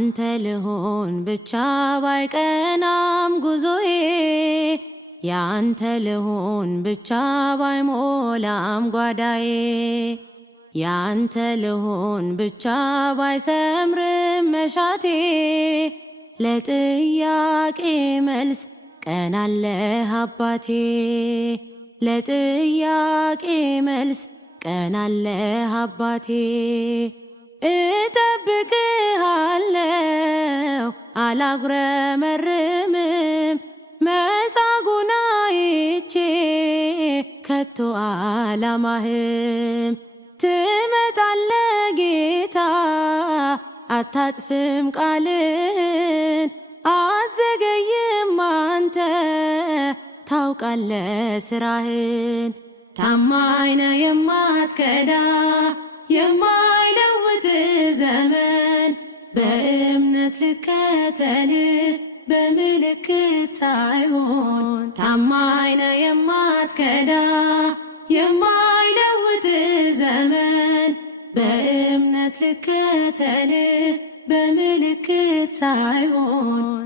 ያንተ ልሆን ብቻ ባይቀናም ጉዞዬ ያንተ ልሆን ብቻ ባይሞላም ጓዳዬ ያንተ ልሆን ብቻ ባይሰምርም መሻቴ ለጥያቄ መልስ ቀን አለህ አባቴ ለጥያቄ መልስ ቀን አለህ አባቴ እጠብቅሃለሁ አላጉረመርምም መጻጉዕን አይቼ ከቶ አላማህም ትመጣለህ ጌታ አታጥፍም ቃልህን አዘገይም አንተ ታውቃለህ ስራህን ታማኝ ነህ የማትከዳ የማይለውጥ ዘመን በእምነት ልከተልህ በምልክት ሳይሆን ታማኝ ነህ የማትከዳ የማይለውጥ ዘመን በእምነት ልከተልህ በምልክት ሳይሆን